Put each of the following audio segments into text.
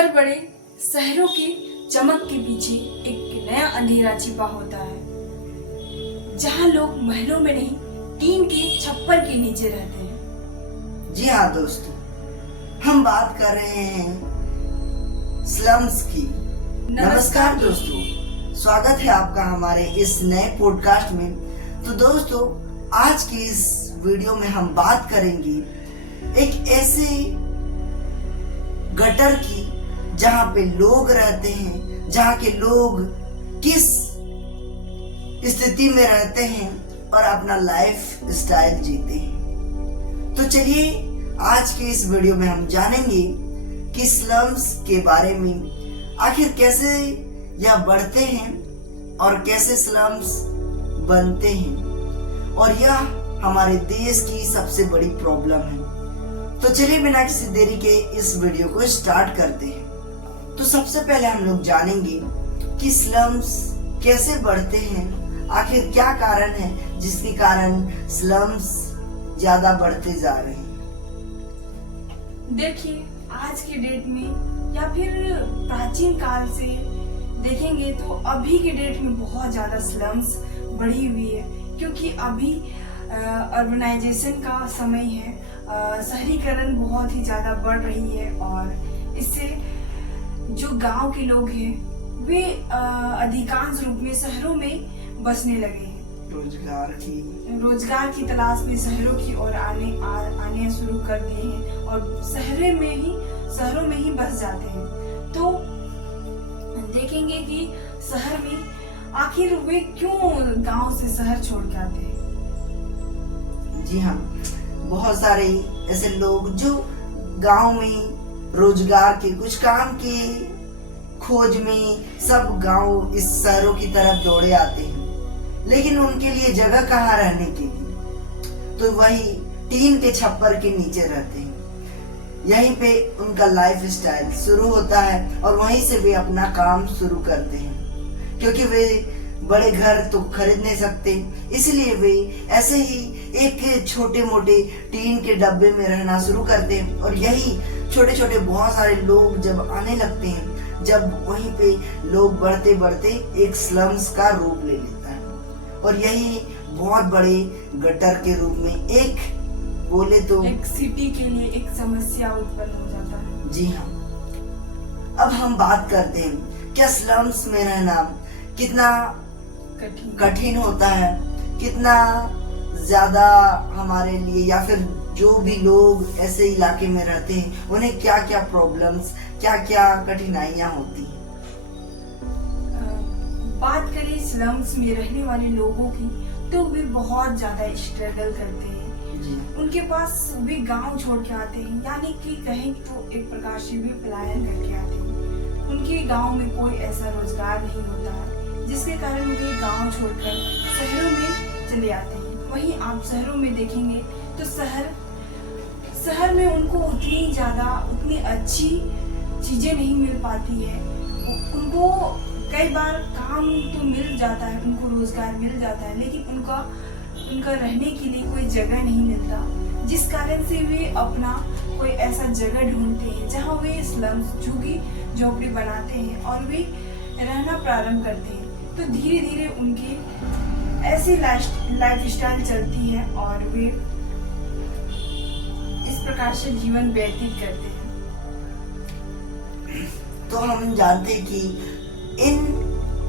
शहर बड़े, शहरों की चमक के पीछे एक नया अंधेरा छिपा होता है, जहां लोग महलों में नहीं, टीन के छप्पर के नीचे रहते हैं। जी हाँ दोस्तों, हम बात कर रहे हैं स्लम्स की। नमस्कार दोस्तों, स्वागत है आपका हमारे इस नए पॉडकास्ट में। तो दोस्तों, आज की इस वीडियो में हम बात करेंगे एक ऐसे गटर की जहाँ पे लोग रहते हैं, जहाँ के लोग किस स्थिति में रहते हैं और अपना लाइफ स्टाइल जीते हैं। तो चलिए आज के इस वीडियो में हम जानेंगे कि स्लम्स के बारे में, आखिर कैसे यह बढ़ते हैं और कैसे स्लम्स बनते हैं, और यह हमारे देश की सबसे बड़ी प्रॉब्लम है। तो चलिए बिना किसी देरी के इस वीडियो को स्टार्ट करते हैं। तो सबसे पहले हम लोग जानेंगे कि स्लम्स कैसे बढ़ते हैं, आखिर क्या कारण है जिसके कारण स्लम्स ज्यादा बढ़ते जा रहे हैं। देखिए, आज के डेट में या फिर प्राचीन काल से देखेंगे तो अभी के डेट में बहुत ज्यादा स्लम्स बढ़ी हुई है, क्योंकि अभी अर्बनाइजेशन का समय है, शहरीकरण बहुत ही ज्यादा बढ़ रही है और इससे जो गांव के लोग हैं वे अधिकांश रूप में शहरों में बसने लगे हैं। रोजगार की तलाश में शहरों की ओर आने शुरू कर दिए हैं और शहरों में ही बस जाते हैं। तो देखेंगे कि शहर में आखिर वे क्यों गांव से शहर छोड़ के आते हैं। जी हाँ, बहुत सारे ऐसे लोग जो गांव में रोजगार के कुछ काम के खोज में सब गांव इस शहरों की तरफ दौड़े आते हैं, लेकिन उनके लिए जगह कहाँ रहने के लिए, तो वही टीन के छप्पर के नीचे रहते हैं। यहीं पे उनका लाइफ स्टाइल शुरू होता है और वहीं से वे अपना काम शुरू करते हैं, क्योंकि वे बड़े घर तो खरीद नहीं सकते, इसलिए वे ऐसे ही एक छोटे मोटे टीन के डब्बे में रहना शुरू करते हैं। और यही छोटे छोटे बहुत सारे लोग जब आने लगते हैं, जब वहीं पे लोग बढ़ते बढ़ते एक स्लम्स का रूप ले लेता है और यही बहुत बड़े गटर के रूप में एक बोले तो एक सिटी के लिए एक समस्या उत्पन्न हो जाता है। जी हाँ, अब हम बात करते हैं क्या स्लम्स में रहना कितना कठिन होता है, कितना ज्यादा हमारे लिए, या फिर जो भी लोग ऐसे इलाके में रहते हैं उन्हें क्या क्या प्रॉब्लम्स, क्या क्या कठिनाइयां होती हैं। बात करें स्लम्स में रहने वाले लोगों की, तो वे बहुत ज्यादा स्ट्रगल करते हैं। उनके पास वे गांव छोड़ के आते हैं, यानी कि कहें तो एक प्रकार से वे पलायन करके आते हैं। उनके गांव में कोई ऐसा रोजगार नहीं होता है जिसके कारण वे गांव छोड़कर शहरों में चले आते हैं। वहीं आप शहरों में देखेंगे तो शहर में उनको उतनी अच्छी चीजें नहीं मिल पाती है। उनको कई बार काम तो मिल जाता है, उनको रोजगार मिल जाता है, लेकिन उनका रहने के लिए कोई जगह नहीं मिलता, जिस कारण से वे अपना कोई ऐसा जगह ढूंढते हैं जहां वे स्लम्स झुग्गी झोपड़ी बनाते हैं और वे रहना प्रारंभ करते हैं। तो धीरे धीरे उनके ऐसी लाइफ स्टाइल चलती है और वे इस प्रकार से जीवन व्यतीत करते हैं। तो हम जानते हैं कि इन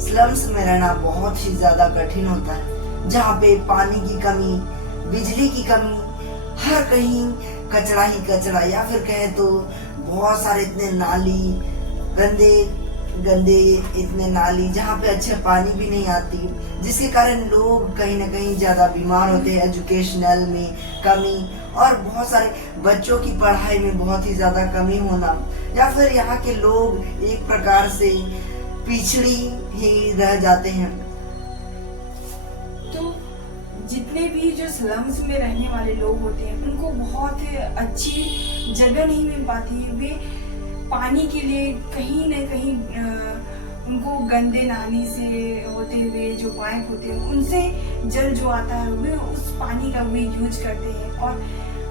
स्लम्स में रहना बहुत ही ज्यादा कठिन होता है, जहाँ पे पानी की कमी, बिजली की कमी, हर कहीं कचरा ही कचरा, या फिर कहें तो बहुत सारे इतने नाली, गंदे इतने नाली, जहाँ पे अच्छे पानी भी नहीं आती, जिसके कारण लोग कहीं ना कहीं ज्यादा बीमार होते हैं। एजुकेशनल में कमी और बहुत सारे बच्चों की पढ़ाई में बहुत ही ज्यादा कमी होना, या फिर यहाँ के लोग एक प्रकार से पिछड़ी ही रह जाते हैं। तो जितने भी जो स्लम्स में रहने वाले लोग होते हैं उनको बहुत अच्छी जगह नहीं मिल पाती है। वे पानी के लिए कहीं न कहीं उनको गंदे नाली से होते हुए जो पाइप होते हैं उनसे जल जो आता है वे उस पानी का वे यूज करते हैं और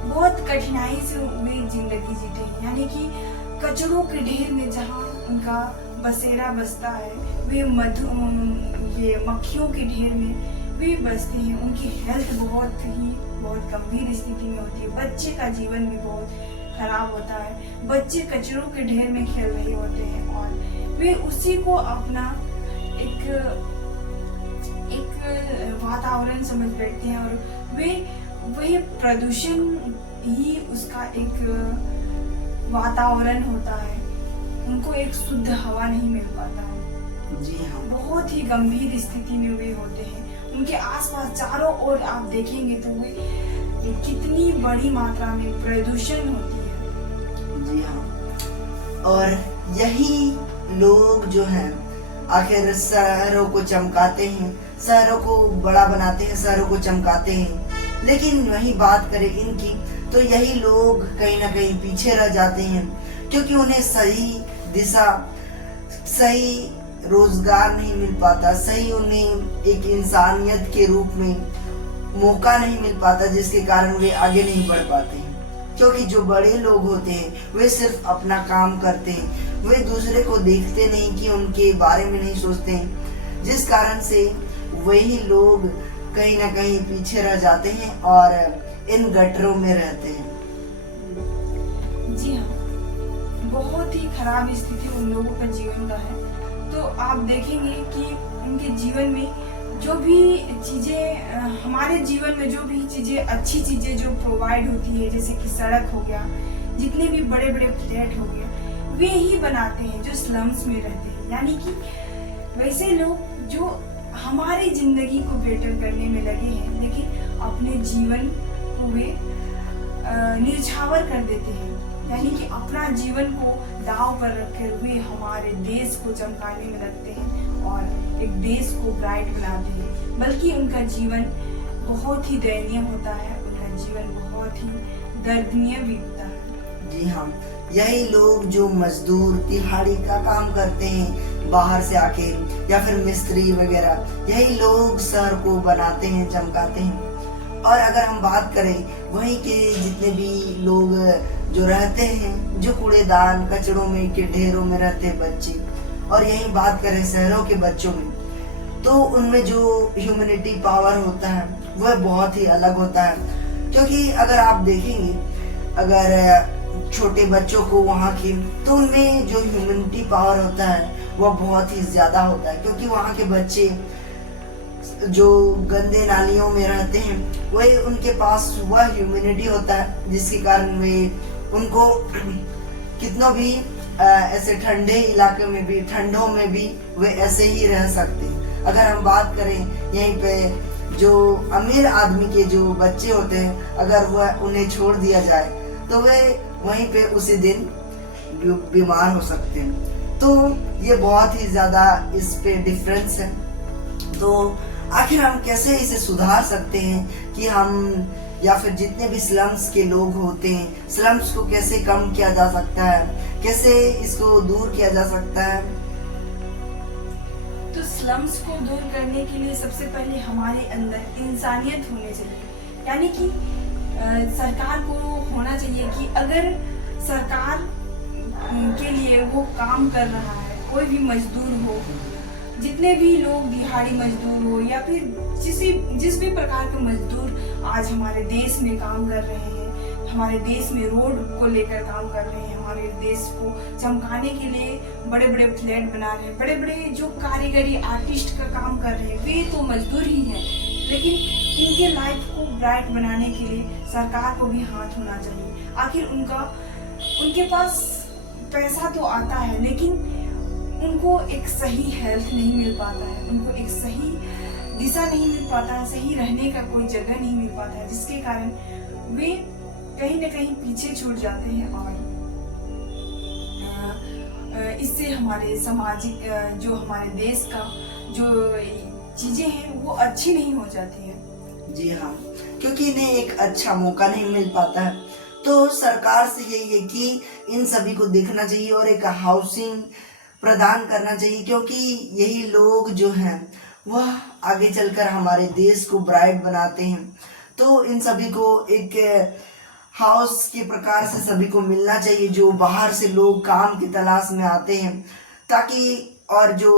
बहुत कठिनाई से वे जिंदगी जीते हैं। यानी कि कचरों के ढेर में जहाँ उनका बसेरा बसता है, वे ये मक्खियों के ढेर में वे बसते हैं। उनकी हेल्थ बहुत गंभीर स्थिति में होती है। बच्चे का जीवन भी बहुत खराब होता है। बच्चे कचरों के ढेर में खेल रहे होते हैं और वे उसी को अपना एक वातावरण समझ बैठते हैं और वही प्रदूषण ही उसका एक वातावरण होता है। उनको एक शुद्ध हवा नहीं मिल पाता है। जी हाँ, बहुत ही गंभीर स्थिति में वे होते हैं। उनके आसपास चारों ओर आप देखेंगे तो वे कितनी बड़ी मात्रा में प्रदूषण होती है। जी हाँ, और यही लोग जो हैं आखिर शहरों को चमकाते हैं, शहरों को बड़ा बनाते हैं, शहरों को चमकाते हैं। लेकिन वही बात करें इनकी तो यही लोग कहीं ना कहीं पीछे रह जाते हैं, क्योंकि उन्हें सही दिशा, सही रोजगार नहीं मिल पाता, सही उन्हें एक इंसानियत के रूप में मौका नहीं मिल पाता, जिसके कारण वे आगे नहीं बढ़ पाते हैं। क्योंकि जो बड़े लोग होते हैं वे सिर्फ अपना काम करते हैं, वे दूसरे को देखते नहीं कि उनके बारे में नहीं सोचते हैं, जिस कारण से वही लोग कहीं ना कहीं पीछे रह जाते हैं और इन गटरों में रहते हैं। जी हाँ, बहुत ही खराब स्थिति उन लोगों का जीवन का है। तो आप देखेंगे कि उनके जीवन में जो भी चीजें, हमारे जीवन में जो भी चीजें, अच्छी चीजें जो प्रोवाइड होती है, जैसे कि सड़क हो गया, जितने भी बड़े बड़े फ्लैट हो गया, वे ही बनाते हैं जो स्लम्स में रहते हैं। यानी कि वैसे लोग जो हमारी जिंदगी को बेटर करने में लगे हैं, लेकिन अपने जीवन को वे निछावर कर देते हैं। यानी कि अपना जीवन को दांव पर रखकर वे हमारे देश को चमकाने में लगते हैं और एक देश को ब्राइट बनाते हैं। बल्कि उनका जीवन बहुत ही दयनीय होता है, उनका जीवन बहुत ही दर्दनीय बीतता है। जी हाँ, यही लोग जो मजदूर दिहाड़ी का काम करते हैं बाहर से आके, या फिर मिस्त्री वगैरह, यही लोग शहर को बनाते हैं, चमकाते हैं। और अगर हम बात करें वहीं के जितने भी लोग जो रहते हैं, जो कूड़ेदान, कचड़ों में के ढेरों में रहते हैं बच्चे, और यही बात करें शहरों के बच्चों में, तो उनमें जो ह्यूमैनिटी पावर होता है वह बहुत ही अलग होता है। क्योंकि अगर आप देखेंगे, अगर छोटे बच्चों को वहाँ की, तो उनमें जो ह्यूमैनिटी पावर होता है वह बहुत ही ज्यादा होता है। क्योंकि वहाँ के बच्चे जो गंदे नालियों में रहते हैं, वही उनके पास वह ह्यूमैनिटी होता है, जिसके कारण वे उनको कितना भी ऐसे ठंडे इलाके में भी, ठंडों में भी वे ऐसे ही रह सकते हैं। अगर हम बात करें यहीं पे जो अमीर आदमी के जो बच्चे होते हैं, अगर वह उन्हें छोड़ दिया जाए तो वे वहीं पे उसी दिन बीमार हो सकते हैं। तो ये बहुत ही ज्यादा इस पे डिफरेंस है। तो आखिर हम कैसे इसे सुधार सकते हैं कि हम, या फिर जितने भी स्लम्स के लोग होते हैं, स्लम्स को कैसे कम किया जा सकता है, कैसे इसको दूर किया जा सकता है? तो स्लम्स को दूर करने के लिए सबसे पहले हमारे अंदर इंसानियत होनी चाहिए। यानी कि सरकार को होना चाहिए कि अगर सरकार के लिए वो काम कर रहा है, कोई भी मजदूर हो, जितने भी लोग दिहाड़ी मजदूर हो या फिर जिस भी प्रकार के मजदूर आज हमारे देश में काम कर रहे हैं, हमारे देश में रोड को लेकर काम कर रहे हैं, हमारे देश को चमकाने के लिए बड़े बड़े फ्लैट बना रहे हैं, बड़े बड़े जो कारीगरी आर्टिस्ट का काम कर रहे हैं, वे तो मजदूर ही हैं। लेकिन इनके लाइफ को ब्राइट बनाने के लिए सरकार को भी हाथ होना चाहिए। आखिर उनके पास पैसा तो आता है, लेकिन उनको एक सही हेल्थ नहीं मिल पाता है, उनको एक सही दिशा नहीं मिल पाता है, सही रहने का कोई जगह नहीं मिल पाता है, जिसके कारण वे कहीं ना कहीं पीछे छूट जाते हैं और इससे हमारे सामाजिक, जो हमारे देश का जो चीजें हैं वो अच्छी नहीं हो जाती है। जी हाँ, क्योंकि इन्हें एक अच्छा मौका नहीं मिल पाता है। तो सरकार से यही है कि इन सभी को देखना चाहिए और एक हाउसिंग प्रदान करना चाहिए, क्योंकि यही लोग जो हैं वह आगे चलकर हमारे देश को ब्राइट बनाते हैं। तो इन सभी को एक हाउस के प्रकार से सभी को मिलना चाहिए, जो बाहर से लोग काम की तलाश में आते हैं, ताकि और जो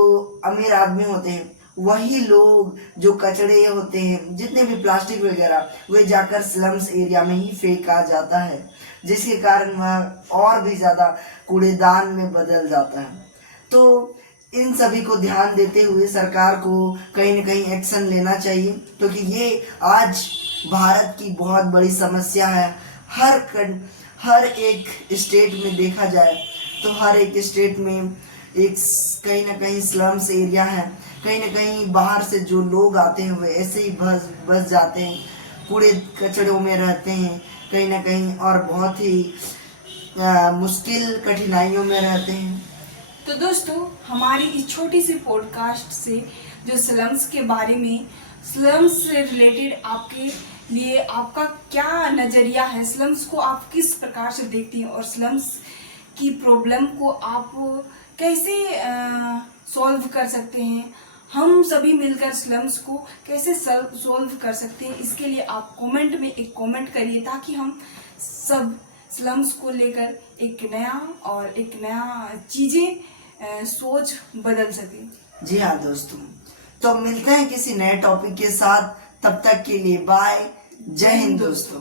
अमीर आदमी होते हैं वही लोग जो कचड़े होते हैं जितने भी प्लास्टिक वगैरह वे जाकर स्लम्स एरिया में ही फेंका जाता है, जिसके कारण वह और भी ज़्यादा कूड़ेदान में बदल जाता है। तो इन सभी को ध्यान देते हुए सरकार को कहीं न कहीं एक्शन लेना चाहिए, क्योंकि ये आज भारत की बहुत बड़ी समस्या है। हर एक स्टेट में देखा जाए तो हर एक स्टेट में एक कहीं ना कहीं स्लम्स एरिया है, कहीं ना कहीं बाहर से जो लोग आते हैं वे ऐसे ही बस जाते हैं, कूड़े कचड़ों में रहते हैं कहीं ना कहीं, और बहुत ही मुश्किल कठिनाइयों में रहते हैं। तो दोस्तों, हमारी इस छोटी सी पॉडकास्ट से जो स्लम्स के बारे में, स्लम्स से रिलेटेड आपके लिए आपका क्या नज़रिया है, स्लम्स को आप किस प्रकार से देखती हैं और स्लम्स की प्रॉब्लम को आप कैसे सॉल्व कर सकते हैं, हम सभी मिलकर स्लम्स को कैसे सॉल्व कर सकते हैं, इसके लिए आप कमेंट में एक कमेंट करिए, ताकि हम सब स्लम्स को लेकर एक नया चीज़ें सोच बदल सके। जी हाँ दोस्तों, तो मिलते हैं किसी नए टॉपिक के साथ, तब तक के लिए बाय, जय हिंद दोस्तों।